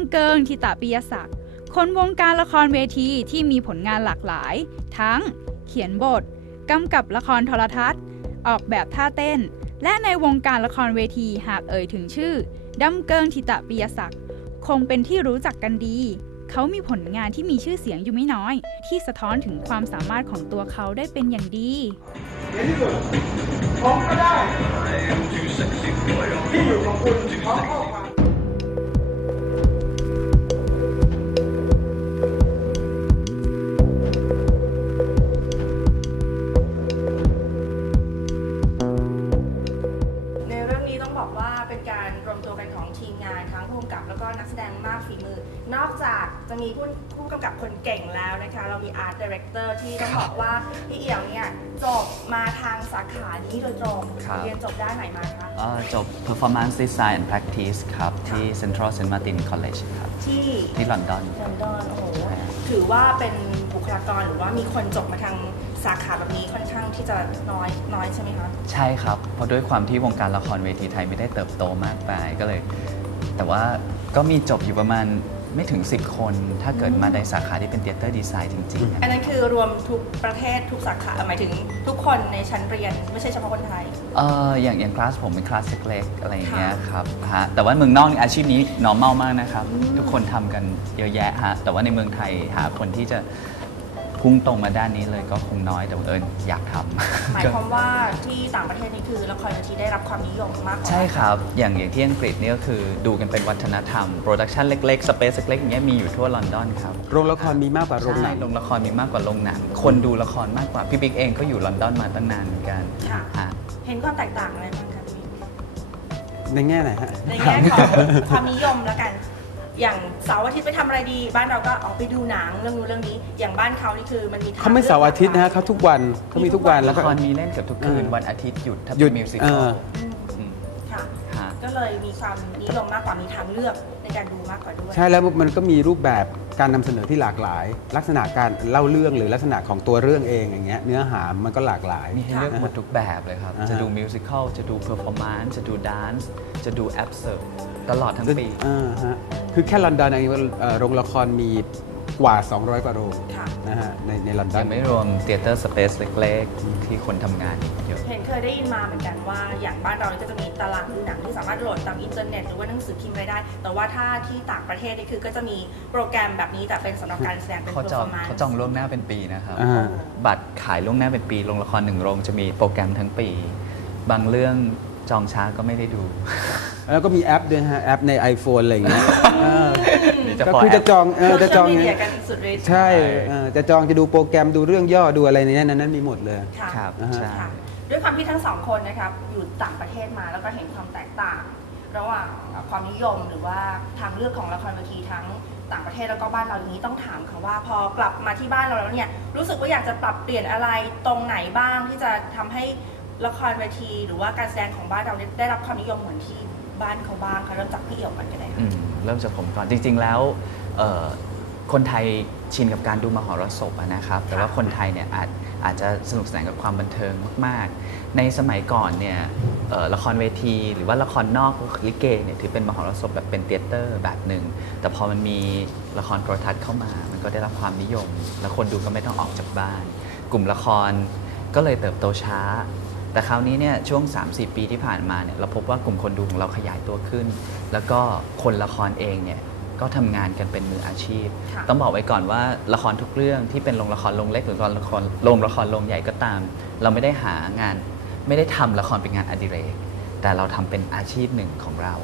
ำเกิงทิตาปิยศักดิ์คนวงการละครเวทีที่มีผลงานหลากหลาย ทั้งเขียนบทกำกับละครโทรทัศน์ ออกแบบท่าเต้น และในวงการละครเวทีหากเอ่ยถึงชื่อดำเกิงทิตาปิยศักดิ์คงเป็นที่รู้จักกันดี เขามีผลงานที่มีชื่อเสียงอยู่ไม่น้อย ที่สะท้อนถึงความสามารถของตัวเขาได้เป็นอย่างดีในที่สุดผมก็ได้ที่อยู่ของคุณพร้อมข้อความ บอกว่าเป็นการรวมตัวกันของทีมงานทั้งผู้กำกับแล้วก็นักแสดงมากฝีมือ นอกจากจะมีผู้ผู้กำกับคนเก่งแล้วนะคะ เรามีอาร์ตดีเรคเตอร์ที่ต้องบอกว่าพี่เอี่ยวเนี่ยจบมาทางสาขานี้โดยตรงครับ เรียนจบด้านไหนมาคะเอ่อจบ Performance Design and Practice ครับ ที่ Central St. Martin College ครับ ที่ที่ลอนดอน ลอนดอนโอ้โหถือว่าเป็นบุคลากรหรือว่ามีคนจบมาทาง สาขาแบบนี้ค่อนข้างที่จะน้อยน้อยใช่ไหมคะใช่ครับ เพราะด้วยความที่วงการละครเวทีไทยไม่ได้เติบโตมากไปก็เลย แต่ว่าก็มีจบอยู่ประมาณไม่ถึง 10 คน ถ้าเกิดมาในสาขาที่เป็น Theater Design จริงๆอันนะนั้นคือรวมทุกประเทศทุกสาขาหมายถึงทุกคนในชั้นเรียนไม่ใช่เฉพาะคนไทย เอออย่างอย่างคลาสผมเป็นคลาสเล็กๆอะไรอย่างเงี้ยค่ะครับฮะแต่ว่าเมืองนอกนี่อาชีพนี้ normal มากนะครับอืมทุกคนทำกันเยอะแยะฮะแต่ว่าในเมืองไทยหาคนที่จะ พุ่งตรงมาด้านนี้เลยก็คงน้อยแต่บังเอิญอยากทำ หมายความว่าที่ต่างประเทศนี่คือละครเวทีได้รับความนิยมมากกว่า ใช่ครับ อย่างอย่างที่อังกฤษนี่ก็คือดูกันเป็นวัฒนธรรม โปรดักชันเล็กๆ สเปซเล็กๆอย่างเงี้ยมีอยู่ทั่วลอนดอนครับโรงละครมีมากกว่าโรงหนังใช่โรงละครมีมากกว่าโรงหนัง คนดูละครมากกว่า พี่บิ๊กเองก็อยู่ลอนดอนมาตั้งนานเหมือนกันค่ะ ฮะ เห็นความแตกต่างอะไรบ้างคะพี่ในแง่ไหนฮะในแง่ของความนิยมแล้วกัน อย่างเสาร์อาทิตย์ไปทำอะไรดี บ้านเราก็ออกไปดูหนังเรื่องนู้นเรื่องนี้ อย่างบ้านเขานี่คือมันมีทงเขาไม่เสาร์อาทิตย์นะฮะเขาทุกวันเขามีทุกวันแล้วละก็ ครมีเล่นเกับทุกคืน เออวันอาทิตย์หยุดถ้าหยุเป็ดนมิวสิคเอออลอืม ค่ะ ฮะ ก็เลยมีความนิยมมากกว่ามีทางเลือกในการดูมากกว่าด้วย ใช่แล้วมันก็มีรูปแบบการนำเสนอที่หลากหลาย ลักษณะการเล่าเรื่องหรือลักษณะของตัวเรื่องเองอย่างเงี้ยเนื้อหามันก็หลากหลาย มีให้เลือกหมดทุกแบบเลยครับอ่าฮะจะดูมิวสิควลจะดูเพอร์ฟอร์แมนซ์จะดูดานซ์จะดูแอปเซิร์ตลอดทั้งปีอ่าฮะคือแค่ลอนดอนเองเอ่อโรงละครมี กว่า 200 กว่าโรงค่ะ นะฮะในในลอนดอยัน งไม่รวมเทเตอร์สเปซเล็กๆ ที่คนทำงานเยอะ เห็นเคยได้ยินมาเหมือนกันว่า อย่างบ้านเรานี่ก็จะมีตารางดูหนังที่สามารถโหลดตามอินเทอร์เน็ตหรือว่าหนังสือพิมพ์อะไรได้ แต่ว่าถ้าที่ต่างประเทศนี่คือก็จะมีโปรแกรมแบบนี้แต่เป็นสำหรับการแสดงเป็น เขาจอง performance เขาจองล่วงหน้าเป็นปีนะครับ อ่า บัตรขายล่วงหน้าเป็นปีโรงละครหนึ่งโรงจะมีโปรแกรมทั้งปี บางเรื่องจองช้าก็ไม่ได้ดู แล้วก็มีแอปด้วยฮะ แอปใน iPhone อะไรอย่างเงี้ยเออ มีเฉก็พาะคือแอจะปจองเออจะจองโซเชียลมีไงเดียกันสุดฤทธิ์ใช่เออจะจองจะดูโปรแกรมดูเรื่องย่อดูอะไรในนั้นนั้น มีหมดเลย ค่ะครับอ่าฮะใช่ ค่ะ ด้วยความที่ทั้งสองคนนะครับอยู่ต่างประเทศมาแล้วก็เห็นความแตกต่าง ระหว่างความนิยมหรือว่าทางเลือกของละครเวทีทั้งต่างประเทศแล้วก็บ้านเราอย่างนี้ต้องถามค่ะว่า พอกลับมาที่บ้านเราแล้วเนี่ยรู้สึกว่าอยากจะปรับเปลี่ยนอะไรตรงไหนบ้างที่จะทำให้ละครเวที หรือว่าการแสดงของบ้านเราเนี่ยได้รับความนิยมเหมือนที่ บ้านเขาบ้างคะเริ่มจากพี่เอี่ยวกันก็ได้ค่ะ อืมเริ่มจากผมก่อนจริง ๆ แล้วเอ่อคนไทยชินกับการดูมหรสพอะนะครับ แต่ว่าคนไทยเนี่ยอาจอาจจะสนุกสนานกับความบันเทิงมาก ๆ ในสมัยก่อนเนี่ยเอ่อละครเวที หรือว่าละครนอกลิเกเนี่ยถือเป็นมหรสพแบบเป็นเตียเตอร์แบบหนึ่งแต่พอมันมีละครโทรทัศน์เข้ามา มันก็ได้รับความนิยม และคนดูก็ไม่ต้องออกจากบ้าน กลุ่มละครก็เลยเติบโตช้า แต่คราวนี้เนี่ยช่วง 3-4 ปีที่ผ่านมาเนี่ยเราพบว่ากลุ่มคนดูของเราขยายตัวขึ้น แล้วก็คนละครเองเนี่ยก็ทำงานกันเป็นมืออาชีพค่ะต้องบอกไว้ก่อนว่าละครทุกเรื่องที่เป็นโรงละครโรงเล็กหรือละครโรงละครโรงใหญ่ก็ตาม เราไม่ได้หางาน ไม่ได้ทำละครเป็นงานอดิเรก แต่เราทำเป็นอาชีพหนึ่งของเรา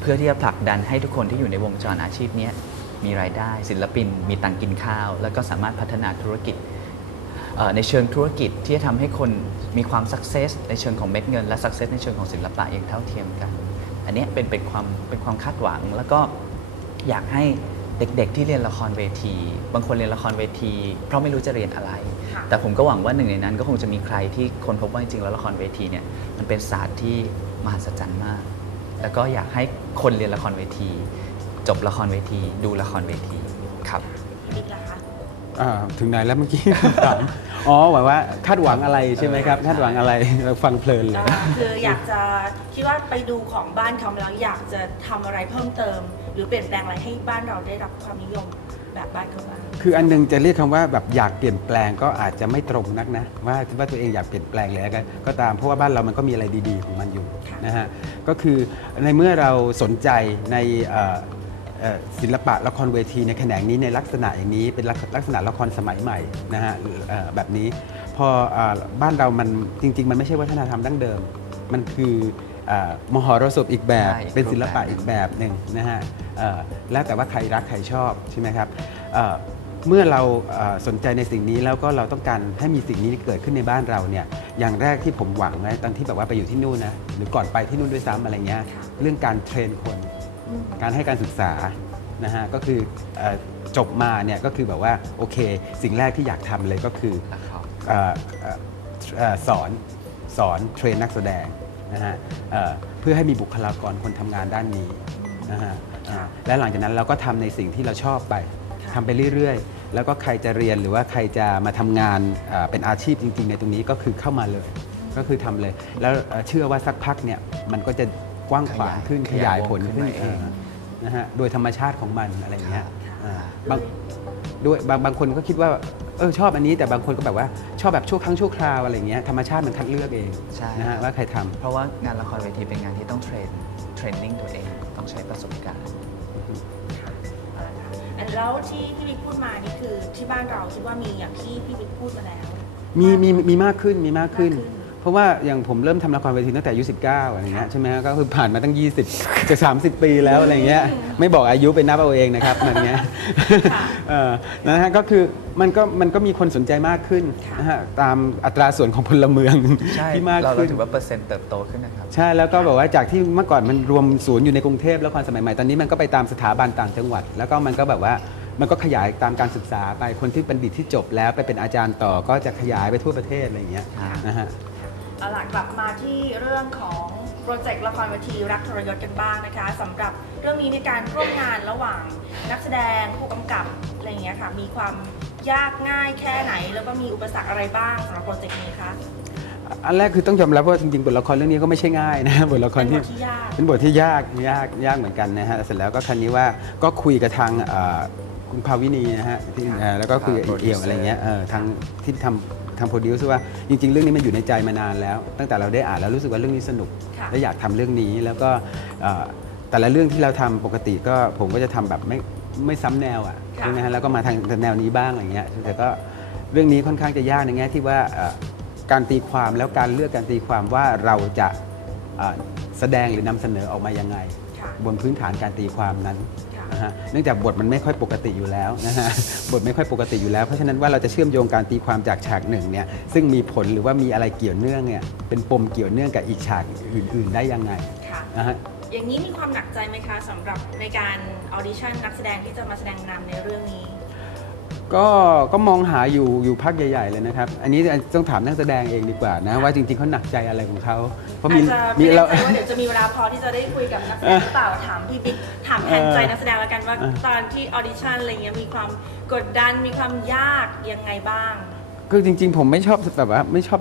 เพื่อที่จะผลักดันให้ทุกคนที่อยู่ในวงจรอาชีพเนี้ยมีรายได้ ศิลปิน มีตังค์กินข้าว แล้วก็สามารถพัฒนาธุรกิจเอ่อ ในเชิงธุรกิจที่จะทำให้คนมีความสักเซสในเชิงของเม็ดเงิน และสักเซสในเชิงของศิลปะอย่างเท่าเทียมกัน อันเนี้ยเป็นเป็นความเป็นความคาดหวัง แล้วก็อยากให้เด็กๆ ที่เรียนละครเวที บางคนเรียนละครเวที เพราะไม่รู้จะเรียนอะไรค่ะแต่ผมก็หวังว่าหนึ่งในนั้นก็คงจะมีใครที่คนพบว่าจริงๆแล้วละครเวทีเนี่ยมันเป็นศาสตร์ที่มหัศจรรย์มาก แล้วก็อยากให้คนเรียนละครเวที จบละครเวที ดูละครเวทีครับ พี่บิ๊กล่ะคะ อ่าถึงไหนแล้วเมื่อกี้ ถามอ๋อหวังว่าคาดหวังอะไรใช่ไหมครับคาดหวังอะไรเราฟังเพลินเลยอ่าคืออยากจะคิดว่าไปดูของบ้านเขาแล้วอยากจะทำอะไรเพิ่มเติมรือเปลี่ยนแปลงอะไรให้บ้านเราได้รับความนิยมแบบบ้านเขาบ้าง คืออันหนึงจะเรียกคำว่าแบบอยากเปลี่ยนแปลงก็อาจจะไม่ตรงนักนะว่าว่าตัวเองอยากเปลี่ยนแปลงเลยก็ก็ตามเพราะว่าบ้านเรามันก็มีอะไรดี ๆ ของมันอยู่ค่ะ นะฮะก็คือในเมื่อเราสนใจในเอ่อเอ่อ ศิลปะละครเวทีในแขนงนี้ในลักษณะอย่างนี้เป็นลักลักษณะละครสมัยใหม่นะฮะเอ่อแบบนี้พอเอ่อบ้านเรามันจริง ๆ มันไม่ใช่วัฒนธรรมดั้งเดิม มันคือเอ่อมหรสพอีกแบบใช่เป็นศิลปะรูปแบบอีกแบบหนึ่งนะฮะเอ่อแล้วแต่ว่าใครรักใครชอบใช่ไหมครับเอ่อเมื่อเราเอ่อสนใจในสิ่งนี้แล้วก็เราต้องการให้มีสิ่งนี้เกิดขึ้นในบ้านเราเนี่ยอย่างแรกที่ผมหวังไว้ตอนที่แบบว่าไปอยู่ที่นู่นนะหรือก่อนไปที่นู่นด้วยซ้ำอะไรเงี้ยค่ะเรื่องการเทรนคนอืม การให้การศึกษานะฮะก็คือเอ่อจบมาเนี่ยก็คือแบบว่าโอเค สิ่งแรกที่อยากทำเลยก็คือละครเอ่อเอ่อเอ่อสอนสอนเทรนนักแสดงนะฮะเอ่อเพื่อให้มีบุคลากรคนทำงานด้านนี้นะฮะอ่าและหลังจากนั้นเราก็ทำในสิ่งที่เราชอบไปทำไปเรื่อยๆ แล้วก็ใครจะเรียนหรือว่าใครจะมาทำงานเอ่อเป็นอาชีพจริง ๆ ในตรงนี้ก็คือเข้ามาเลย ก็คือทำเลย แล้วเอ่อเชื่อว่าสักพักเนี่ยมันก็จะ กว้างขวางขึ้นขยายผลขึ้นขยายวงขึ้นมาเองเออนะฮะโดยธรรมชาติของมันอะไรอย่างเงี้ยค่ะอ่าบางด้วยบางบางคนก็คิดว่าเออชอบอันนี้แต่บางคนก็แบบว่าชอบแบบชั่วครั้งชั่วคราวอะไรอย่างเงี้ยธรรมชาติมันคัดเลือกเองใช่นะฮะว่าใครทำเพราะว่างานละครเวทีเป็นงานที่ต้องเทรนเทรนนิ่งตัวเองต้องใช้ประสบการณ์อันแล้วที่พี่บิ๊กพูดมานี่คือที่บ้านเราคิดว่ามีอย่างที่พี่บิ๊กพูดมาแล้ว มีมีมีมากขึ้นมีมากขึ้นมากขึ้นเพ ราะว่าอย่างผมเริ่มทำละครเวทีตั้งแต่อายุ 19อะไรเงี้ยใช่ไหมฮะก็คือผ่านมาตั้ง 20 จะ 30 ปีแล้วอะไรเงี้ยไม่บอกอายุไปนับเอาเองนะครับแบบเนี้ยค่ะเออนะฮะก็คือมันก็มันก็มีคนสนใจมากขึ้นค่ะนะฮะตามอัตราส่วนของพลเมืองใช่ที่มากเราขึ้เรานถือว่าเปอร์เซ็นต์เติบโตขึ้นนะครับใช่แล้วก็แบบว่าจากที่เมื่อก่อนมันรวมศูนย์อยู่ในกรุงเทพแล้วความสมัยใหม่ตอนนี้มันก็ไปตามสถาบันต่างจังหวัด แล้วก็มันก็แบบว่ามันก็ขยายตามการศึกษาไปคนที่เป็นดิตที่จบแล้วไปเป็นอาจารย์ต่อก็จะขยายไปทั่วประเทศอะไรอย่างเงี้ยค่ะนะฮะ เอาล่ะกลับมาที่เรื่องของโปรเจกต์ละครเวทีรักทรยศกันบ้างนะคะสำหรับเรื่องนี้มีการร่วมงานระหว่างนักแสดงผู้กำกับอะไรอย่างเงี้ยค่ะ มีความยากง่ายแค่ไหน แล้วก็มีอุปสรรคอะไรบ้างสำหรับโปรเจกต์นี้คะอันแรกคือต้องยอมรับว่าจริงๆบทละครเรื่องนี้ก็ไม่ใช่ง่ายนะบทละครที่เป็นบทที่ยากยากยากเหมือนกันนะฮะเสร็จแล้วก็ครั้นี้ว่าก็คุยกับทางคุณภาวินีนะฮะแล้วก็คุยกับเอี่ยวอะไรเงี้ยทางที่ทำ ทางโปรดิวซ์ว่าจริง ๆ เรื่องนี้มันอยู่ในใจมานานแล้ว ตั้งแต่เราได้อ่านแล้วรู้สึกว่าเรื่องนี้สนุกค่ะและอยากทำเรื่องนี้แล้วก็เอ่อแต่ละเรื่องที่เราทำปกติก็ผมก็จะทำแบบไม่ไม่ซ้ำแนวอะค่ะใช่ไหมฮะแล้วก็มาทางแนวนี้บ้างอะไรเงี้ยแต่ก็เรื่องนี้ค่อนข้างจะยากในแง่ที่ว่าเอ่อการตีความแล้วการเลือกการตีความว่าเราจะเอ่อแสดงหรือนำเสนอออกมายังไงค่ะบนพื้นฐานการตีความนั้นค่ะ นะฮะเนื่องจากบทมันไม่ค่อยปกติอยู่แล้วนะฮะบทไม่ค่อยปกติอยู่แล้ว เพราะฉะนั้นว่าเราจะเชื่อมโยงการตีความจากฉากหนึ่งเนี่ยซึ่งมีผลหรือว่ามีอะไรเกี่ยวเนื่องเนี่ยเป็นปมเกี่ยวเนื่องกับอีกฉากอื่น ๆ ได้ยังไงค่ะนะฮะอย่างนี้มีความหนักใจไหมคะสำหรับในการออดิชั่นนักแสดงที่จะมาแสดงนำในเรื่องนี้ ก็ก็มองหาอยู่อยู่พักใหญ่ ๆ เลยนะครับ อันนี้ต้องถามนักแสดงเองดีกว่านะ ว่าจริง ๆเขาหนักใจอะไรของเขาเพราะอามีจจะมีไม่แน่เรา ใจว่าเดี๋ยวจะมีเวลาพอที่จะได้คุยกับนักแสดงหรือเปล่าถามพี่บิ๊กถามแทนใจนักแสดงแล้วกันว่าเออ ตอนที่ออดิชั่นอะไรเงี้ยมีความกดดันมีความยากยังไงบ้าง คือจริง ๆ ผมไม่ชอบแบบว่าไม่ชอบ